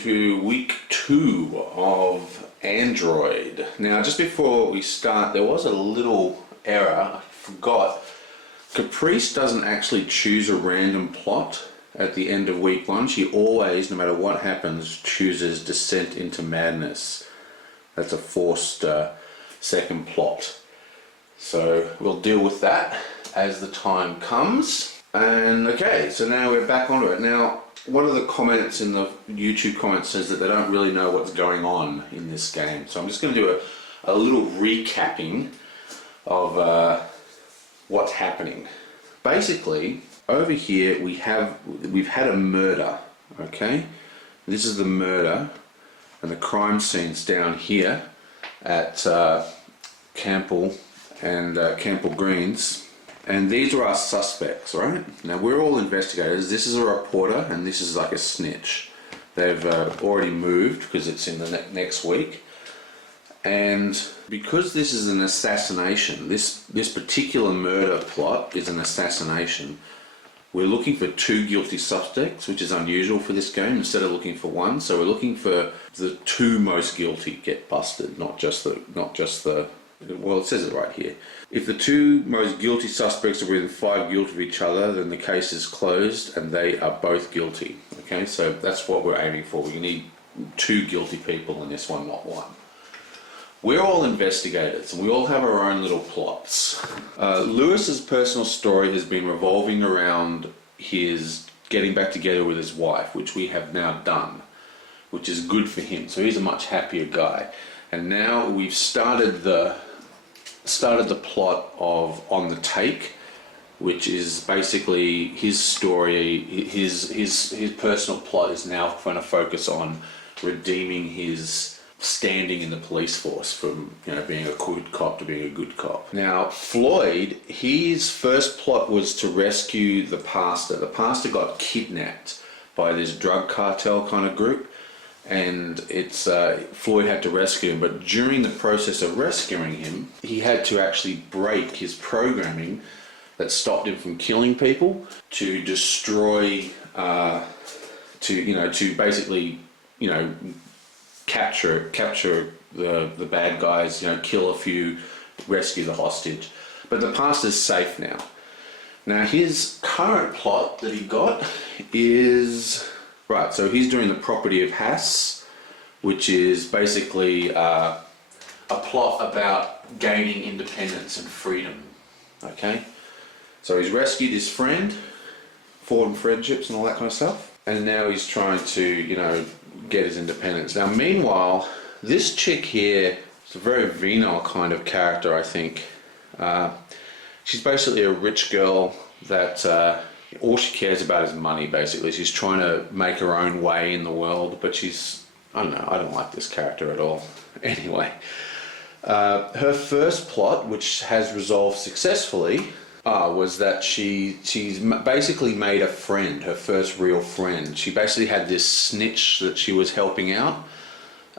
to week 2 of Android. Now, just before we start, there was a little error. I forgot. Caprice doesn't actually choose a random plot at the end of week 1. She always, no matter what happens, chooses Descent into Madness. That's a forced second plot. So we'll deal with that as the time comes. And okay, so now we're back onto it. Now, one of the comments in the YouTube comments says that they don't really know what's going on in this game. So I'm just going to do a little recapping of what's happening. Basically, over here we've had a murder. Okay, this is the murder, and the crime scene's down here at Campbell and Campbell Greens. And these are our suspects, right? Now, we're all investigators. This is a reporter, and this is like a snitch. They've already moved because it's in the next week. And because this is an assassination, this particular murder plot is an assassination, we're looking for 2 guilty suspects, which is unusual for this game, instead of looking for 1. So we're looking for the 2 most guilty get busted, not just the. Well, it says it right here. If the 2 most guilty suspects are within 5 guilt of each other, then the case is closed and they are both guilty. Okay, so that's what we're aiming for. We need 2 guilty people in this one, not 1. We're all investigators and we all have our own little plots. Lewis's personal story has been revolving around his getting back together with his wife, which we have now done, which is good for him. So he's a much happier guy. And now we've started the plot of On the Take, which is basically his story. His personal plot is now going to focus on redeeming his standing in the police force from being a good cop to being a good cop. Now, Floyd, his first plot was to rescue the pastor. The pastor got kidnapped by this drug cartel kind of group. And Floyd had to rescue him, but during the process of rescuing him, he had to actually break his programming that stopped him from killing people to destroy, to basically, capture the bad guys, kill a few, rescue the hostage. But the pastor's safe now. Now, his current plot that he got is... Right, so he's doing the property of Hass, which is basically a plot about gaining independence and freedom. Okay, so he's rescued his friend, formed friendships and all that kind of stuff, and now he's trying to, get his independence. Now, meanwhile, this chick here is a very venal kind of character, I think. She's basically a rich girl that... all she cares about is money, basically. She's trying to make her own way in the world, but I don't like this character at all. Anyway, her first plot, which has resolved successfully, was that she's basically made a friend, her first real friend. She basically had this snitch that she was helping out,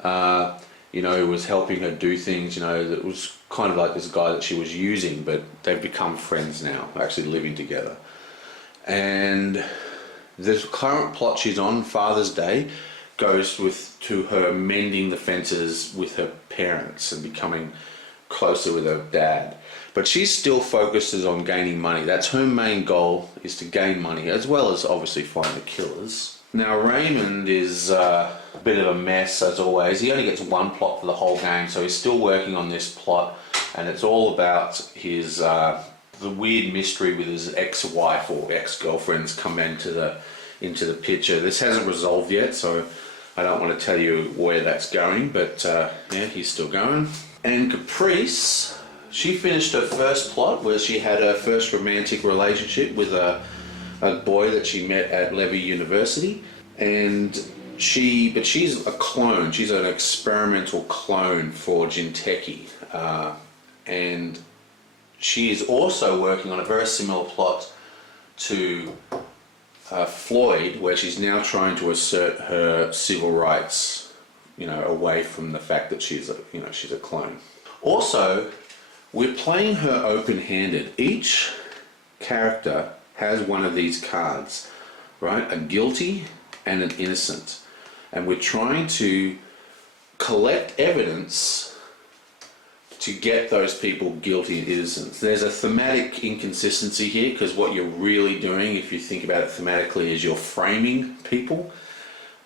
who was helping her do things, that was kind of like this guy that she was using, but they've become friends now, actually living together. And the current plot she's on, Father's Day, goes to her mending the fences with her parents and becoming closer with her dad. But she still focuses on gaining money. That's her main goal, is to gain money, as well as obviously find the killers. Now, Raymond is a bit of a mess, as always. He only gets 1 plot for the whole game, so he's still working on this plot, and it's all about his... the weird mystery with his ex-wife or ex-girlfriends come into the picture. This hasn't resolved yet, so I don't want to tell you where that's going, but he's still going. And Caprice, she finished her first plot where she had her first romantic relationship with a boy that she met at Levy University, and she's a clone. She's an experimental clone for Jinteki, and she is also working on a very similar plot to Floyd, where she's now trying to assert her civil rights, away from the fact that she's a clone. Also, we're playing her open-handed. Each character has one of these cards, right? A guilty and an innocent. and we're trying to collect evidence to get those people guilty and innocent. There's a thematic inconsistency here, because what you're really doing, if you think about it thematically, is you're framing people,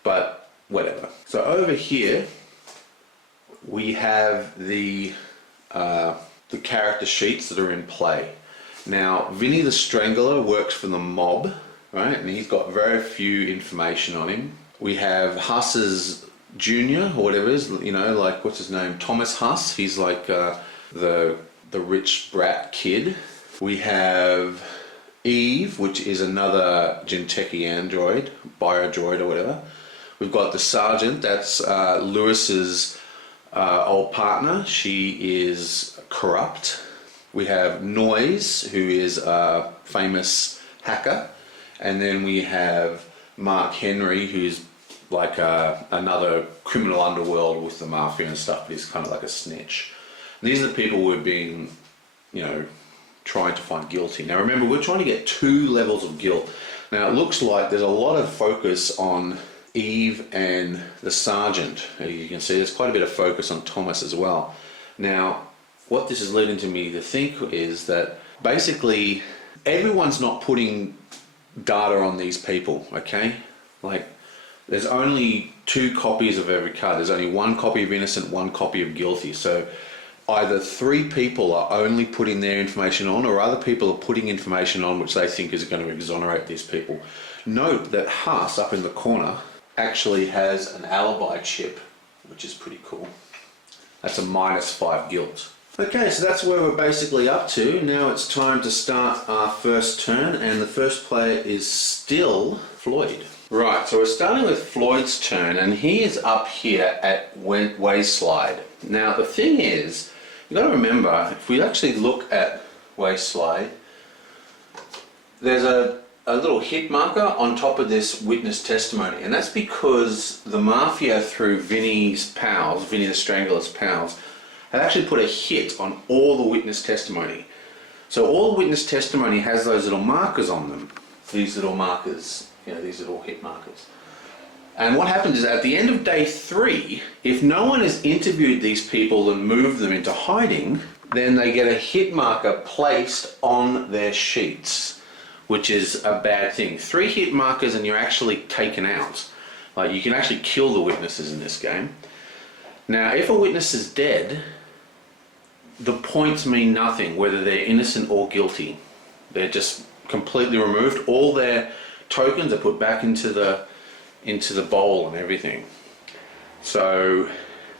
but whatever. So over here we have the character sheets that are in play. Now, Vinny the Strangler works for the mob, right? And he's got very few information on him. We have Huss's Junior, or whatever it is, you know, like, what's his name? Thomas Huss. He's like the rich brat kid. We have Eve, which is another Genteki android, biodroid or whatever. We've got the Sergeant, that's Lewis's old partner. She is corrupt. We have Noise, who is a famous hacker. And then we have Mark Henry, who's like another criminal underworld with the mafia and stuff, but he's kind of like a snitch. And these are the people we're being, you know, trying to find guilty. Now remember, we're trying to get 2 levels of guilt. Now it looks like there's a lot of focus on Eve and the Sergeant. As you can see, there's quite a bit of focus on Thomas as well. Now, what this is leading to me to think is that basically everyone's not putting data on these people, okay? Like, there's only 2 copies of every card. There's only 1 copy of innocent, 1 copy of guilty. So either 3 people are only putting their information on, or other people are putting information on which they think is going to exonerate these people. Note that Huss up in the corner actually has an alibi chip, which is pretty cool. That's a -5 guilt. Okay, so that's where we're basically up to. Now it's time to start our first turn, and the first player is still Floyd. Right, so we're starting with Floyd's turn, and he is up here at Wayslide. Now the thing is, you've got to remember, if we actually look at Wayslide, there's a little hit marker on top of this witness testimony, and that's because the Mafia, through Vinny's pals, Vinny the Strangler's pals, had actually put a hit on all the witness testimony. So all the witness testimony has those little markers on them, these little markers, you know, these little hit markers. And what happens is, at the end of day 3, if no one has interviewed these people and moved them into hiding, then they get a hit marker placed on their sheets, which is a bad thing. 3 hit markers and you're actually taken out. Like, you can actually kill the witnesses in this game. Now, if a witness is dead, the points mean nothing, whether they're innocent or guilty. They're just completely removed. All their tokens are put back into the bowl and everything. So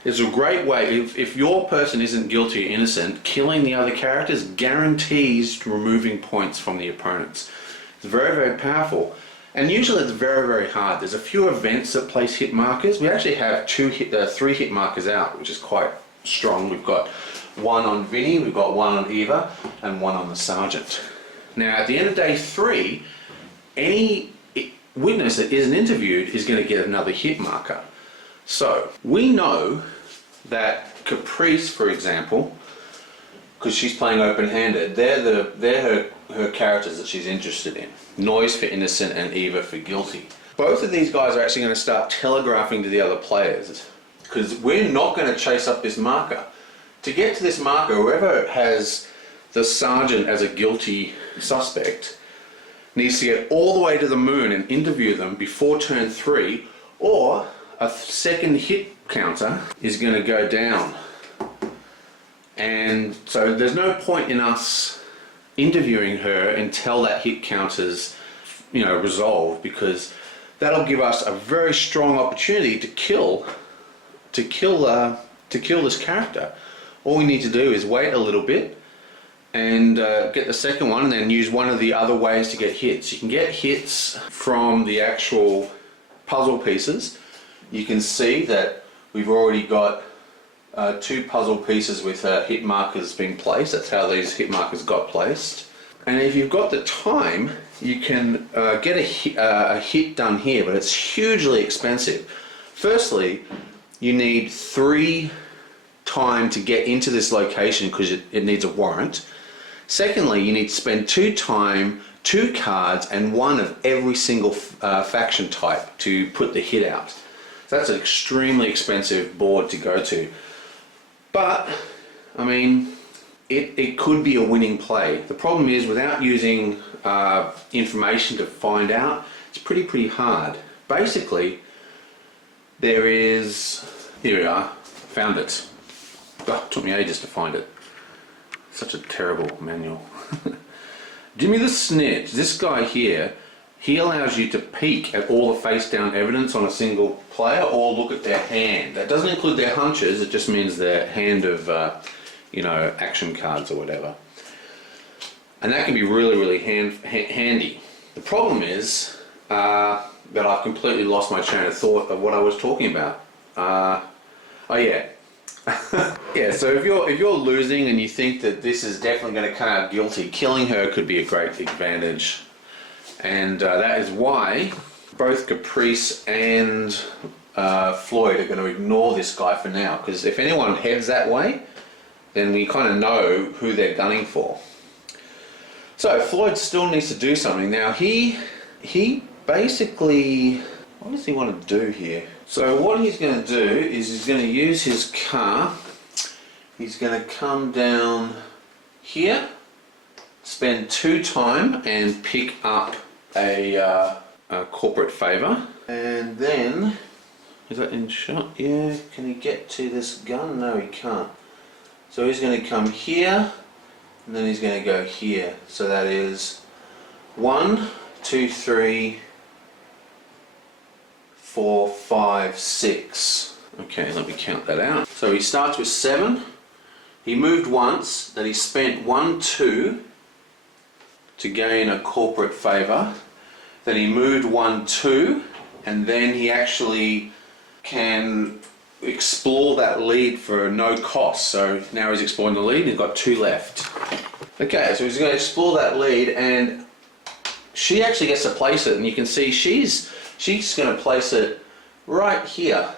it's a great way, if your person isn't guilty or innocent, killing the other characters guarantees removing points from the opponents. It's very, very powerful. And usually it's very, very hard. There's a few events that place hit markers. We actually have 3 hit markers out, which is quite strong. We've got 1 on Vinny, we've got 1 on Eva, and 1 on the Sergeant. Now, at the end of day 3, any witness that isn't interviewed is going to get another hit marker. So we know that Caprice, for example, because she's playing open-handed, they're her characters that she's interested in. Noise for innocent and Eva for guilty. Both of these guys are actually going to start telegraphing to the other players, because we're not going to chase up this marker. To get to this marker, whoever has the Sergeant as a guilty suspect needs to get all the way to the moon and interview them before turn 3, or a second hit counter is going to go down. And so there's no point in us interviewing her until that hit counter's, you know, resolved, because that'll give us a very strong opportunity to kill this character. All we need to do is wait a little bit and get the second one, and then use one of the other ways to get hits. You can get hits from the actual puzzle pieces. You can see that we've already got 2 puzzle pieces with hit markers being placed. That's how these hit markers got placed. And if you've got the time, you can get a hit done here, but it's hugely expensive. Firstly, you need 3 time to get into this location because it needs a warrant. Secondly, you need to spend 2 time, 2 cards, and 1 of every single faction type to put the hit out. So that's an extremely expensive board to go to. But, I mean, it could be a winning play. The problem is, without using information to find out, it's pretty hard. Basically, there is, here we are, found it. Oh, it took me ages to find it. Such a terrible manual. Jimmy the Snitch, this guy here, he allows you to peek at all the face down evidence on a single player or look at their hand. That doesn't include their hunches, it just means their hand of, you know, action cards or whatever. And that can be really handy. The problem is that I've completely lost my train of thought of what I was talking about. Oh yeah. Yeah, so if you're losing and you think that this is definitely going to come out guilty, killing her could be a great advantage. And that is why both Caprice and Floyd are going to ignore this guy for now, because if anyone heads that way, then we kind of know who they're gunning for. So Floyd still needs to do something. Now he basically, what does he want to do here? So what he's going to do is he's going to use his car. He's going to come down here, spend 2 time and pick up a corporate favour. And then, is that in shot? Yeah, can he get to this gun? No, he can't. So he's going to come here, and then he's going to go here. So that is 1, 2, 3, 4, 5, 6. Okay, let me count that out. So he starts with 7. He moved once, then he spent 1, 2 to gain a corporate favour. Then he moved 1, 2, and then he actually can explore that lead for no cost. So now he's exploring the lead, he's got 2 left. Okay, so he's going to explore that lead, and she actually gets to place it, and you can see she's going to place it right here.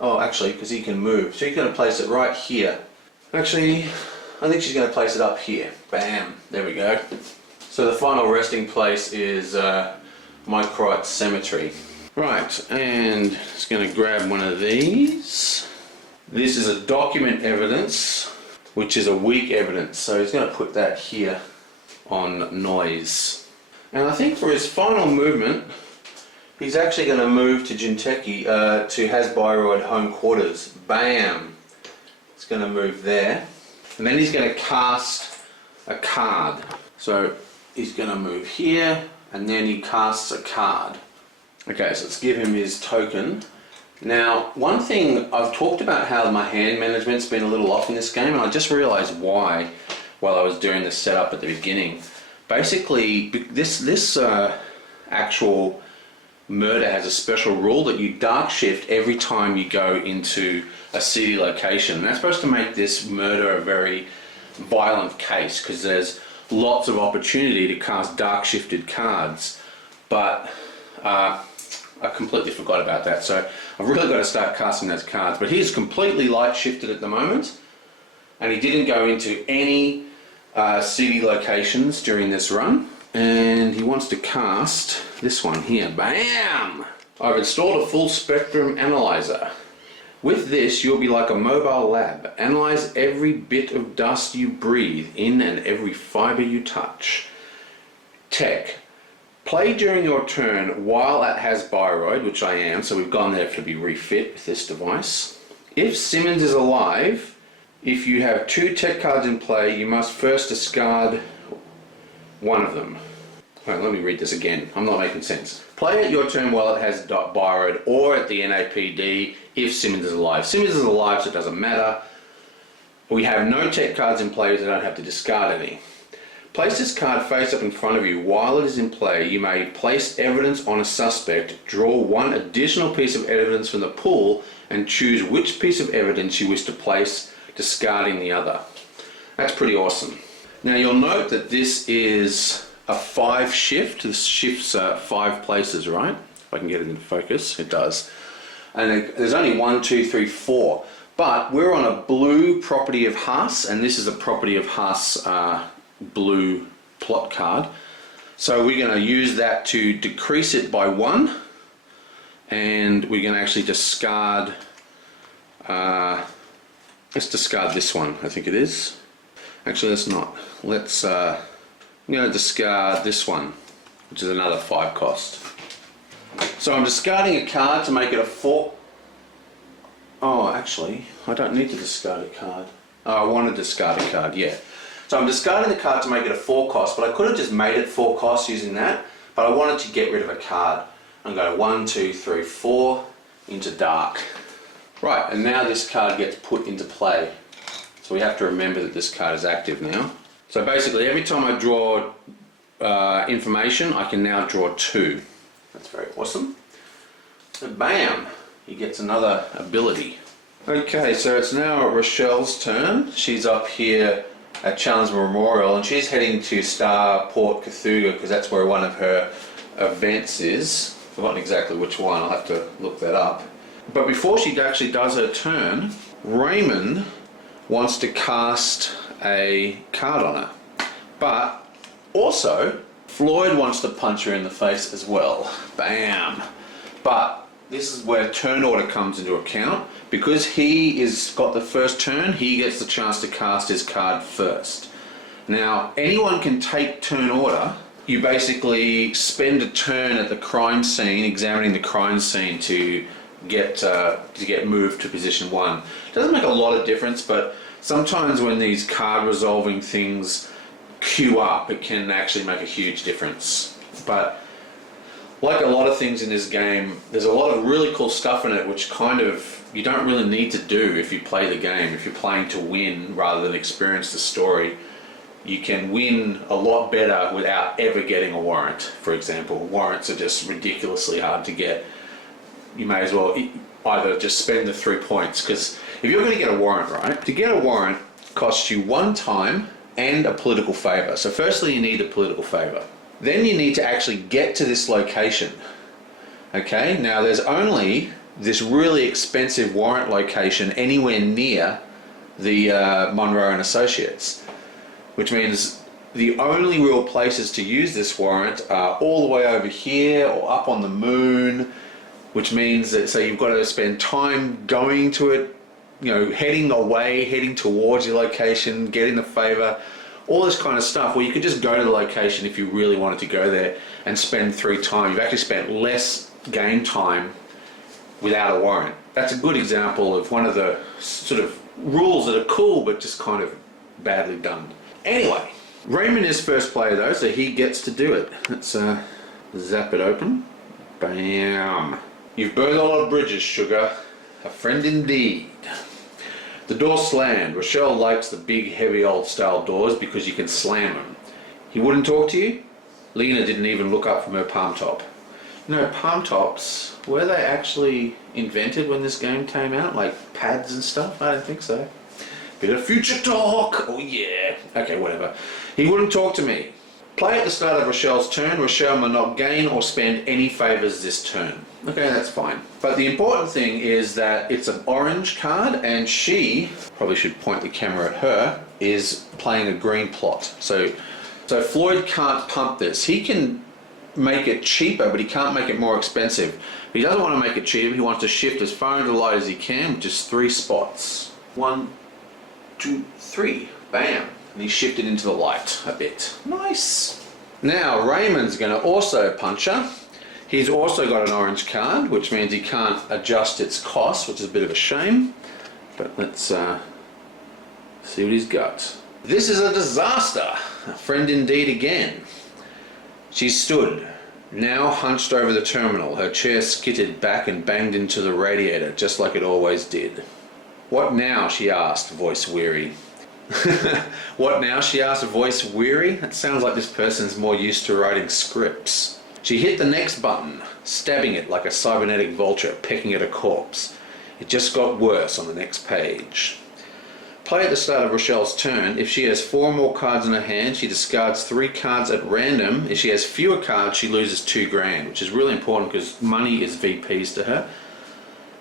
Oh, actually, because he can move. So he's going to place it right here. Actually, I think she's going to place it up here. Bam, there we go. So the final resting place is Mike Wright's cemetery. Right, and it's going to grab one of these. This is a document evidence, which is a weak evidence. So he's going to put that here on noise. And I think for his final movement, he's actually going to move to Jinteki, to Hasbiroid home quarters. Bam! It's going to move there. And then he's going to cast a card. So he's going to move here, and then he casts a card. Okay, so let's give him his token. Now, one thing, I've talked about how my hand management's been a little off in this game, and I just realised why while I was doing the setup at the beginning. Basically, this actual murder has a special rule that you dark shift every time you go into a city location. And that's supposed to make this murder a very violent case, because there's lots of opportunity to cast dark shifted cards. But I completely forgot about that, so I've really got to start casting those cards. But he's completely light shifted at the moment, and he didn't go into any city locations during this run. And he wants to cast this one here. Bam! I've installed a full spectrum analyzer. With this, you'll be like a mobile lab. Analyze every bit of dust you breathe in and every fiber you touch. Tech. Play during your turn while at Hasbiroid, which I am, so we've gone there to be refit with this device. If Simmons is alive, if you have 2 tech cards in play, you must first discard one of them. Alright, let me read this again. I'm not making sense. Play at your turn while it has Byroad or at the NAPD if Simmons is alive. Simmons is alive, so it doesn't matter. We have no tech cards in play, so I don't have to discard any. Place this card face up in front of you. While it is in play, you may place evidence on a suspect, draw 1 additional piece of evidence from the pool, and choose which piece of evidence you wish to place, discarding the other. That's pretty awesome. Now you'll note that this is a 5 shift. This shifts 5 places, right? If I can get it into focus, it does. And there's only 1, 2, 3, 4. But we're on a blue property of Haas, and this is a property of Haas blue plot card. So we're going to use that to decrease it by 1 and we can actually discard, let's discard this one, I think it is. Actually, let's not. Let's, I'm going to discard this one, which is another 5 cost. So I'm discarding a card to make it a 4. Oh, actually, I don't need to discard a card. Oh, I want to discard a card, yeah. So I'm discarding the card to make it a 4 cost, but I could have just made it 4 costs using that, but I wanted to get rid of a card. I'm going to go 1, 2, 3, 4 into dark. Right, and now this card gets put into play. So we have to remember that this card is active now. So basically every time I draw information, I can now draw 2. That's very awesome. So bam, he gets another ability. Okay, so it's now Rochelle's turn. She's up here at Challenge Memorial, and she's heading to Starport Cthulhu because that's where one of her events is. I've forgotten exactly which one, I'll have to look that up. But before she actually does her turn, Raymond wants to cast a card on her. But also, Floyd wants to punch her in the face as well. Bam! But this is where turn order comes into account. Because he is got the first turn, he gets the chance to cast his card first. Now, anyone can take turn order. You basically spend a turn at the crime scene, examining the crime scene to get moved to position 1. It doesn't make a lot of difference, but sometimes when these card resolving things queue up, it can actually make a huge difference. But like a lot of things in this game, there's a lot of really cool stuff in it which kind of you don't really need to do if you play the game. If you're playing to win rather than experience the story, you can win a lot better without ever getting a warrant. For example, warrants are just ridiculously hard to get. You may as well either just spend the 3 points, because if you're going to get a warrant, right, to get a warrant costs you 1 time and a political favour. So firstly you need a political favour. Then you need to actually get to this location. Okay, now there's only this really expensive warrant location anywhere near the Monroe and Associates, which means the only real places to use this warrant are all the way over here or up on the moon, which means that, so you've got to spend time going to it, you know, heading away, heading towards your location, getting the favour, all this kind of stuff, where you could just go to the location if you really wanted to go there and spend 3 time. You've actually spent less game time without a warrant. That's a good example of one of the sort of rules that are cool but just kind of badly done. Anyway, Raymond is first player though, so he gets to do it. Let's zap it open. Bam! You've burned a lot of bridges, sugar. A friend indeed. The door slammed. Rochelle likes the big, heavy, old-style doors because you can slam them. He wouldn't talk to you? Lena didn't even look up from her palm top. You know, palm tops, were they actually invented when this game came out? Like pads and stuff? I don't think so. Bit of future talk! Oh yeah! Okay, whatever. He wouldn't talk to me. Play at the start of Rochelle's turn. Rochelle may not gain or spend any favours this turn. Okay, that's fine. But the important thing is that it's an orange card, and she, probably should point the camera at her, is playing a green plot. So Floyd can't pump this. He can make it cheaper, but he can't make it more expensive. If he doesn't want to make it cheaper, he wants to shift as far into the light as he can, with just 3 spots. 1, 2, 3. Bam. And he shifted into the light a bit. Nice. Now Raymond's going to also punch her. He's also got an orange card, which means he can't adjust its cost, which is a bit of a shame. But let's see what he's got. This is a disaster. A friend indeed again. She stood, now hunched over the terminal. Her chair skittered back and banged into the radiator, just like it always did. What now? She asked, voice weary. What now? She asked, voice weary. It sounds like this person's more used to writing scripts. She hit the next button, stabbing it like a cybernetic vulture pecking at a corpse. It just got worse on the next page. Play at the start of Rochelle's turn. If she has 4 more cards in her hand, she discards 3 cards at random. If she has fewer cards, she loses $2,000, which is really important because money is VPs to her.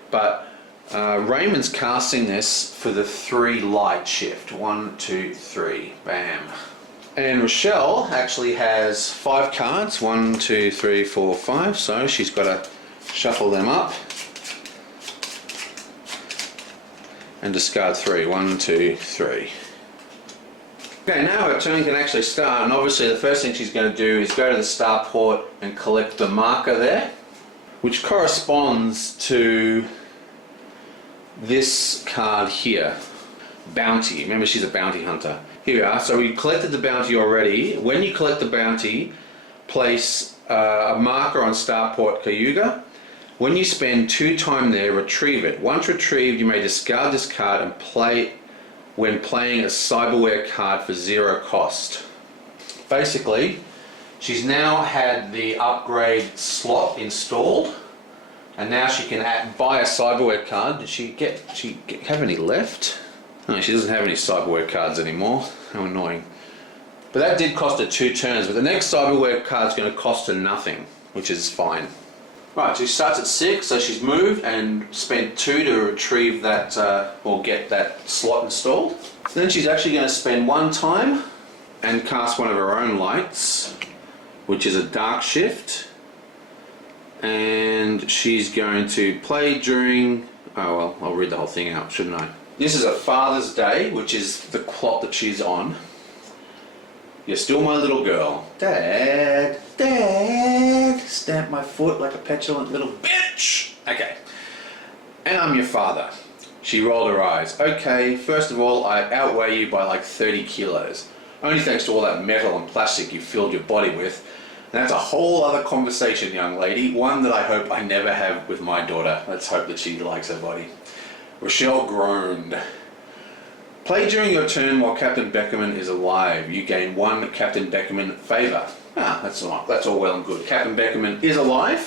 But Raymond's casting this for the 3 light shift. 1, 2, 3. Bam. And Rochelle actually has 5 cards. 1, 2, 3, 4, 5. So she's got a Shuffle them up. And discard 3. 1, 2, 3. Okay, now her turn can actually start, and obviously the first thing she's going to do is go to the starport and collect the marker there, which corresponds to this card here, Bounty. Remember, she's a bounty hunter. Here we are. So we collected the bounty already. When you collect the bounty, place a marker on starport Cayuga. When you spend 2 time there, retrieve it. Once retrieved, you may discard this card and play when playing a cyberware card for 0 cost. Basically, she's now had the upgrade slot installed, and now she can buy a cyberware card. Did she have any left? No, she doesn't have any cyberware cards anymore. How annoying. But that did cost her 2 turns, but the next cyberware card is going to cost her nothing, which is fine. Right, she starts at 6, so she's moved and spent 2 to retrieve that, or get that slot installed. Then she's actually going to spend 1 time and cast one of her own lights, which is a Dark Shift. And she's going to play during... Oh well, I'll read the whole thing out, shouldn't I? This is a Father's Day, which is the clock that she's on. You're still my little girl. Dad, Dad, stamp my foot like a petulant little bitch. Okay. And I'm your father. She rolled her eyes. Okay, first of all, I outweigh you by like 30 kilos. Only thanks to all that metal and plastic you filled your body with. And that's a whole other conversation, young lady. One that I hope I never have with my daughter. Let's hope that she likes her body. Rochelle groaned. Play during your turn while Captain Beckerman is alive. You gain 1 Captain Beckerman favour. Ah, that's all well and good. Captain Beckerman is alive.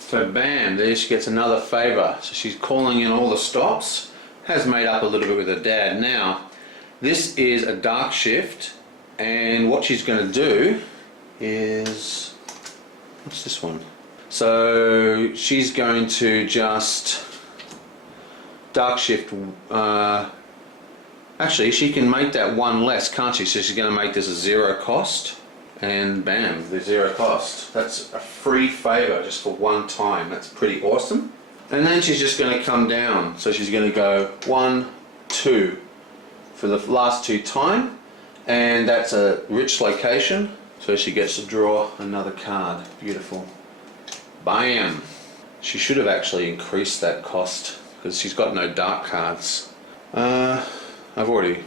So bam, there she gets another favour. So she's calling in all the stops. Has made up a little bit with her dad. Now, this is a Dark Shift, and what she's going to do is... What's this one? So she's going to just Dark Shift... Actually, she can make that 1 less, can't she? So she's going to make this a 0 cost. And bam, the 0 cost. That's a free favour just for 1 time. That's pretty awesome. And then she's just going to come down. So she's going to go 1, 2 for the last 2 time. And that's a rich location. So she gets to draw another card. Beautiful. Bam. She should have actually increased that cost because she's got no dark cards. I've already...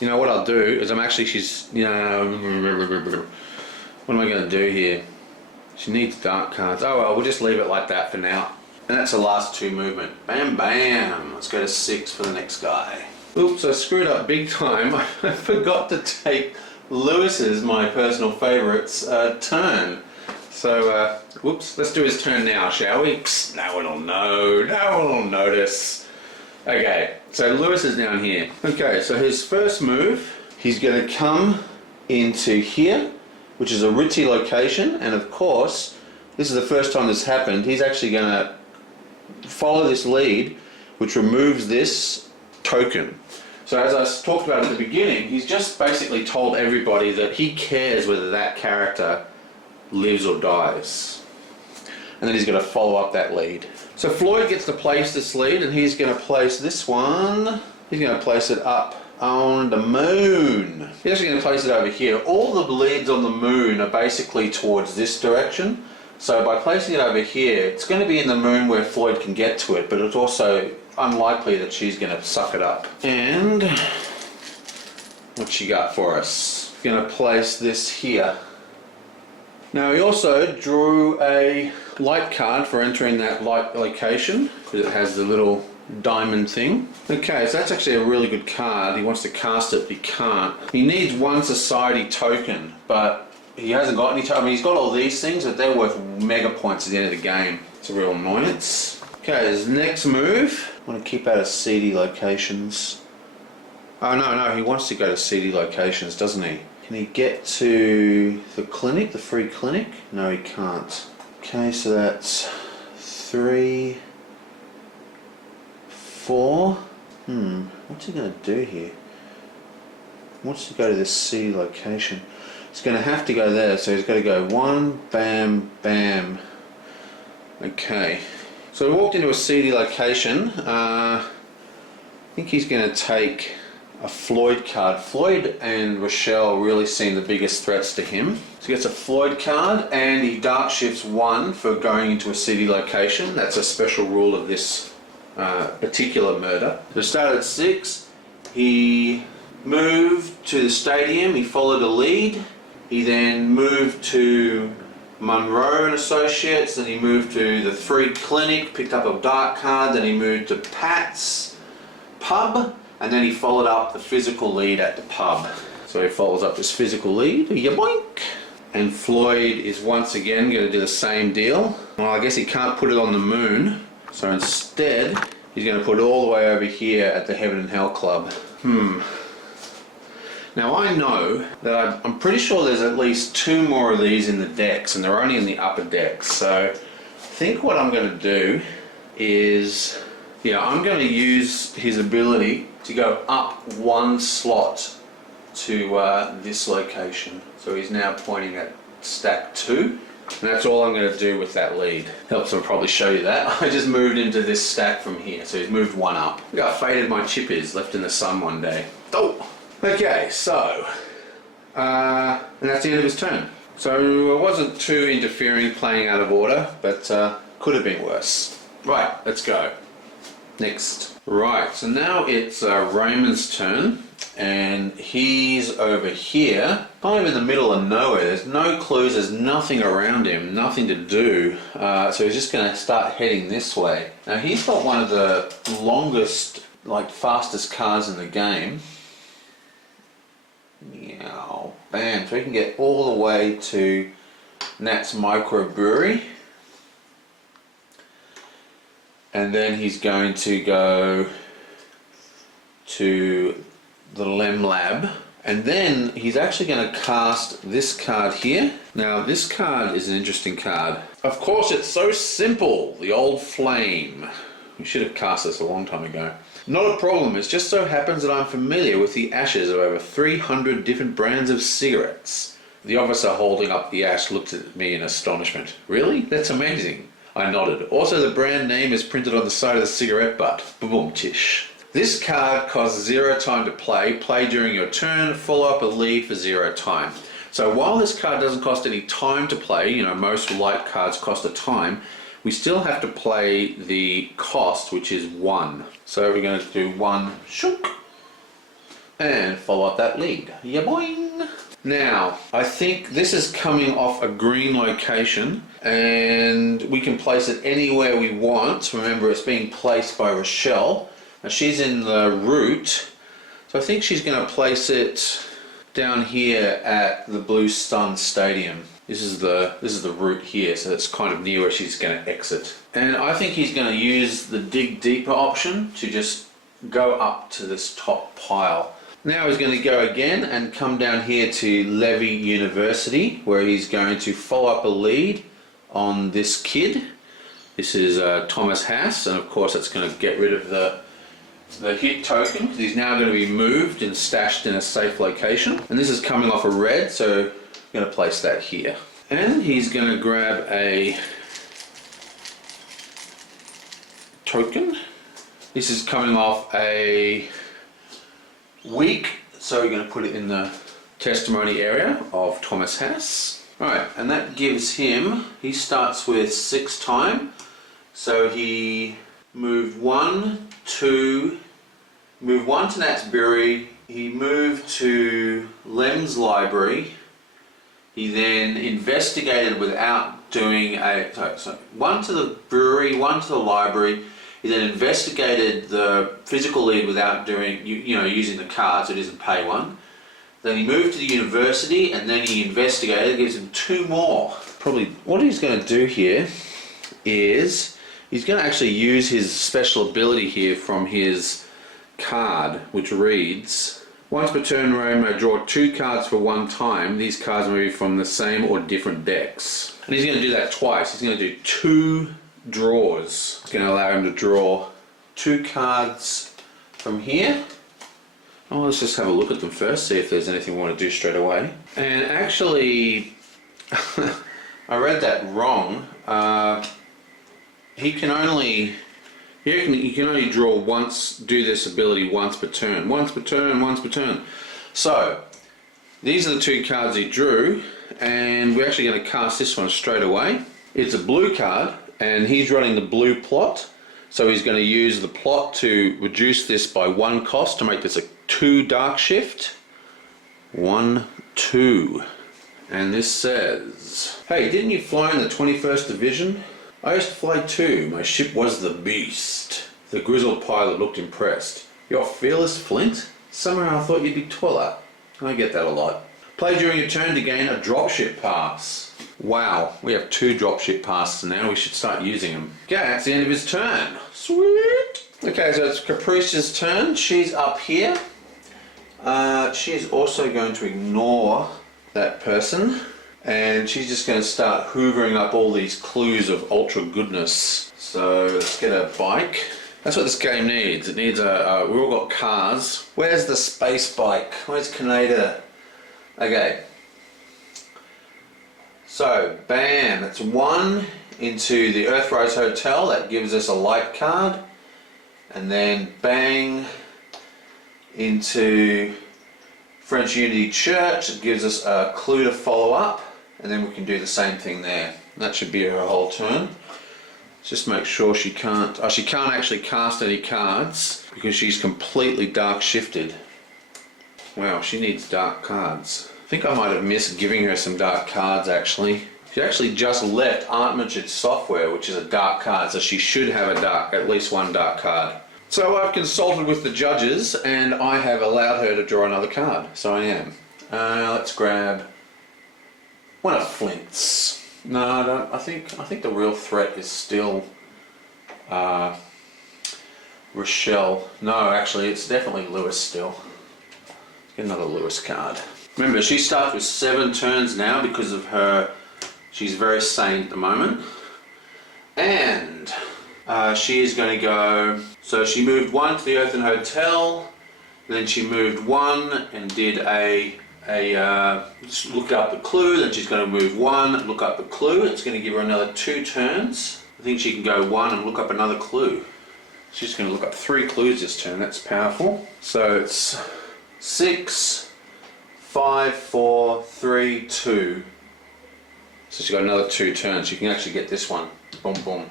You know what I'll do is she's... what am I going to do here? She needs dark cards. Oh well, we'll just leave it like that for now. And that's the last 2 movement. Bam, bam. Let's go to 6 for the next guy. Oops, I screwed up big time. I forgot to take Lewis's, my personal favourite's, turn. So, whoops, let's do his turn now, shall we? Psst, no one will know. No one will notice. Okay, so Lewis is down here. Okay, so his first move, he's going to come into here, which is a Ritzy location, and of course, this is the first time this happened. He's actually going to follow this lead, which removes this token. So as I talked about at the beginning, he's just basically told everybody that he cares whether that character lives or dies. And then he's going to follow up that lead. So Floyd gets to place this lead, and he's going to place this one. He's going to place it up on the moon. He's actually going to place it over here. All the leads on the moon are basically towards this direction. So by placing it over here, it's going to be in the moon where Floyd can get to it, but it's also unlikely that she's going to suck it up. And what she got for us? Going to place this here. Now he also drew a light card for entering that light location because it has the little diamond thing. Okay, so that's actually a really good card. He wants to cast it, but he can't. He needs 1 society token, but he hasn't got any token. I mean, he's got all these things, but they're worth mega points at the end of the game. It's a real annoyance. Okay, his next move. I want to keep out of seedy locations. Oh no, he wants to go to seedy locations, doesn't he? Can he get to the clinic, the free clinic? No, he can't. Okay, so that's 3, 4. What's he going to do here? He wants to go to this C location. He's going to have to go there, so he's got to go 1, bam, bam. Okay, so we walked into a seedy location. I think he's going to take a Floyd card. Floyd and Rochelle really seem the biggest threats to him. So he gets a Floyd card and he dart shifts 1 for going into a seedy location. That's a special rule of this particular murder. So it started at 6. He moved to the stadium. He followed a lead. He then moved to Monroe and Associates. Then he moved to the 3 Clinic, picked up a dart card. Then he moved to Pat's Pub. And then he followed up the physical lead at the pub. So he follows up this physical lead, boink. And Floyd is once again going to do the same deal. Well, I guess he can't put it on the moon. So instead, he's going to put it all the way over here at the Heaven and Hell Club. Now I know that I'm pretty sure there's at least 2 more of these in the decks, and they're only in the upper decks. So I think what I'm going to do is, I'm going to use his ability to go up 1 slot to this location. So he's now pointing at stack 2. And that's all I'm going to do with that lead. Helps me probably show you that. I just moved into this stack from here. So he's moved 1 up. Look how faded my chip is, left in the sun one day. Oh! Okay, so, and that's the end of his turn. So I wasn't too interfering, playing out of order, but could have been worse. Right, let's go. Next. Right, so now it's Raymond's turn, and he's over here, kind of in the middle of nowhere. There's no clues, there's nothing around him, nothing to do, so he's just going to start heading this way. Now he's got one of the longest, fastest cards in the game. Meow, bam, so he can get all the way to Nat's Microbrewery. And then he's going to go to the Lem Lab. And then he's actually going to cast this card here. Now this card is an interesting card. Of course it's so simple, the old flame. We should have cast this a long time ago. Not a problem, it just so happens that I'm familiar with the ashes of over 300 different brands of cigarettes. The officer holding up the ash looked at me in astonishment. Really? That's amazing. I nodded. Also, the brand name is printed on the side of the cigarette butt. Boom, tish. This card costs 0 time to play. Play during your turn. Follow up a lead for 0 time. So while this card doesn't cost any time to play, most light cards cost a time, we still have to play the cost, which is 1. So we're going to do 1 shook and follow up that lead. Yeah, boing. Now, I think this is coming off a green location, and we can place it anywhere we want. Remember, it's being placed by Rochelle. Now, she's in the route, so I think she's going to place it down here at the Blue Sun Stadium. This is the route here, so it's kind of near where she's going to exit. And I think he's going to use the dig deeper option to just go up to this top pile. Now he's going to go again and come down here to Levy University, where he's going to follow up a lead on this kid. This is Thomas Haas, and of course it's going to get rid of the hit token, because he's now going to be moved and stashed in a safe location. And this is coming off a red, so I'm going to place that here. And he's going to grab a token. This is coming off a week, so we're going to put it in the testimony area of Thomas Haas. Alright, and that gives him, he starts with 6 time, so he moved 1 to Nat's Brewery, he moved to Lem's Library, he then investigated without doing so 1 to the brewery, 1 to the library. He then investigated the physical lead without doing, using the card, so he doesn't pay 1. Then he moved to the university, and then he investigated, gives him 2 more. Probably what he's going to do here is he's going to actually use his special ability here from his card, which reads, once per turn, Ray may draw 2 cards for 1 time. These cards may be from the same or different decks. And he's going to do that twice. He's going to do 2 draws. It's going to allow him to draw 2 cards from here. Oh, let's just have a look at them first, see if there's anything we want to do straight away. And actually, I read that wrong. he can only draw once, do this ability once per turn. Once per turn. So, these are the two cards he drew, and we're actually going to cast this one straight away. It's a blue card, and he's running the blue plot, so he's going to use the plot to reduce this by 1 cost to make this a 2 dark shift. 1, 2. And this says, hey, didn't you fly in the 21st Division? I used to fly too. My ship was the Beast. The grizzled pilot looked impressed. You're fearless, Flint? Somehow I thought you'd be taller. I get that a lot. Play during your turn to gain a dropship pass. Wow, we have 2 dropship passes now. We should start using them. Okay, that's the end of his turn. Sweet. Okay, so it's Caprice's turn. She's up here. She's also going to ignore that person. And she's just going to start hoovering up all these clues of ultra goodness. So let's get a bike. That's what this game needs. It needs a we all got cars. Where's the space bike? Where's Canada? Okay. So, bam, it's 1 into the Earthrise Hotel. That gives us a light card. And then bang into French Unity Church. It gives us a clue to follow up. And then we can do the same thing there. That should be her whole turn. Just make sure she can't actually cast any cards because she's completely dark shifted. Wow, she needs dark cards. I think I might have missed giving her some dark cards actually. She actually just left Artmanship Software, which is a dark card, so she should have at least 1 dark card. So I've consulted with the judges and I have allowed her to draw another card. So I am. Let's grab one of Flint's. No, I don't. I think the real threat is still Rochelle. No, actually, it's definitely Lewis still. Let's get another Lewis card. Remember, she starts with 7 turns now because of her. She's very sane at the moment, and she is going to go. So she moved 1 to the Earthen Hotel. Then she moved 1 and did look up the clue. Then she's going to move 1, look up the clue. It's going to give her another 2 turns. I think she can go 1 and look up another clue. She's going to look up 3 clues this turn. That's powerful. So it's 6, 5, 4, 3, 2. So she's got another 2 turns. You can actually get this one. Boom, boom.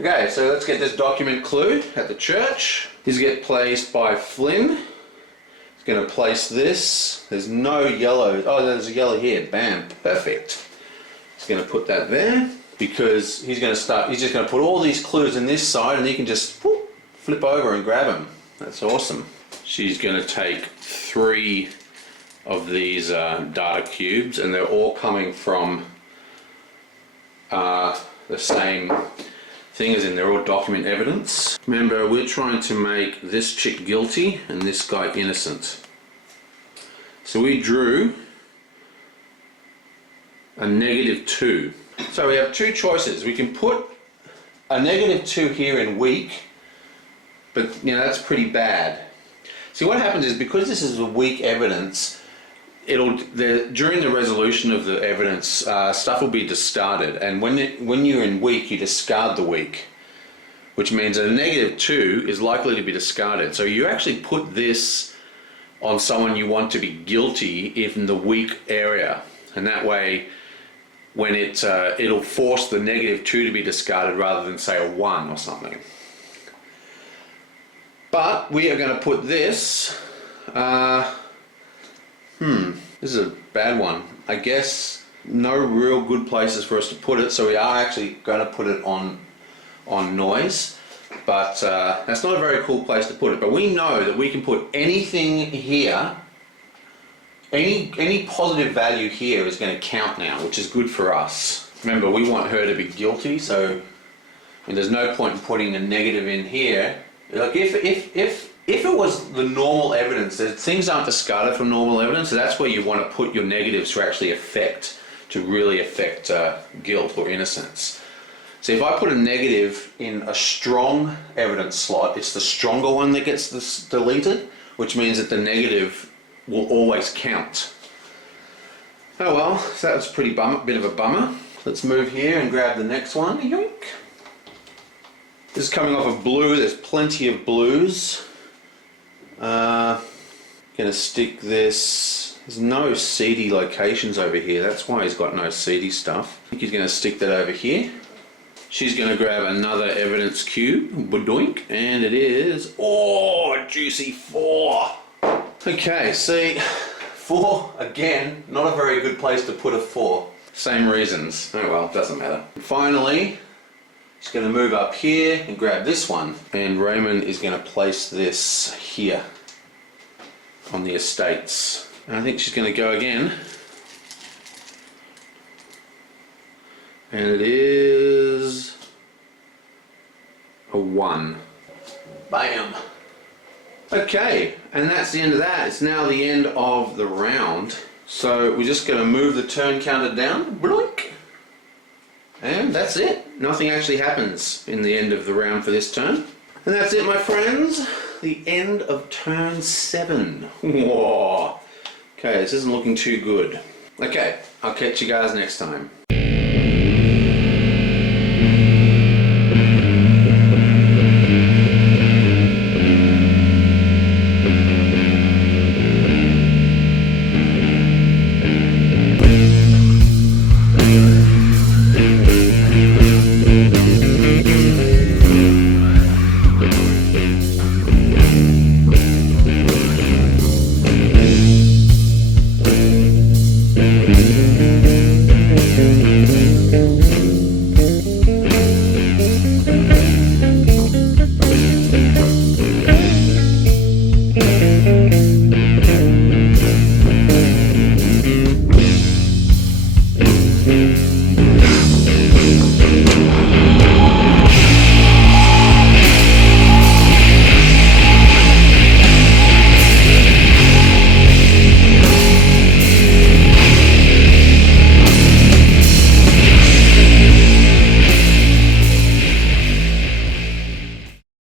Okay, so let's get this document clue at the church. These get placed by Flynn. Going to place this. There's no yellow. Oh, there's a yellow here. Bam. Perfect. He's going to put that there because he's just going to put all these clues in this side and he can just whoop, flip over and grab them. That's awesome. She's going to take 3 of these data cubes and they're all coming from the same thing, as in they're all document evidence. Remember, we're trying to make this chick guilty and this guy innocent. So we drew a -2. So we have 2 choices. We can put a -2 here in weak, but that's pretty bad. See, what happens is because this is a weak evidence, during the resolution of the evidence, stuff will be discarded, and when you're in weak, you discard the weak, which means a -2 is likely to be discarded. So you actually put this on someone you want to be guilty in the weak area, and that way, when it'll force the -2 to be discarded rather than say a 1 or something. But we are going to put this. This is a bad one. I guess no real good places for us to put it, so we are actually going to put it on noise. But that's not a very cool place to put it. But we know that we can put anything here. Any positive value here is going to count now, which is good for us. Remember, we want her to be guilty, so there's no point in putting a negative in here. Like if it was the normal evidence, things aren't discarded from normal evidence, so that's where you want to put your negatives to really affect guilt or innocence. So if I put a negative in a strong evidence slot, it's the stronger one that gets deleted, which means that the negative will always count. Oh well, so that was pretty bit of a bummer. Let's move here and grab the next one. Yoink. This is coming off of blue. There's plenty of blues. Gonna stick this. There's no seedy locations over here. That's why he's got no seedy stuff. I think he's gonna stick that over here. She's gonna grab another evidence cube, badoink, and it is, oh, juicy 4. Okay, see, 4, again, not a very good place to put a 4. Same reasons. Oh well, doesn't matter. Finally, she's gonna move up here and grab this one. And Raymond is gonna place this here on the estates. And I think she's gonna go again. And it is a 1. Bam. Okay, and that's the end of that. It's now the end of the round. So we're just going to move the turn counter down. Blink. And that's it. Nothing actually happens in the end of the round for this turn. And that's it, my friends. The end of turn 7. Whoa. Okay, this isn't looking too good. Okay, I'll catch you guys next time.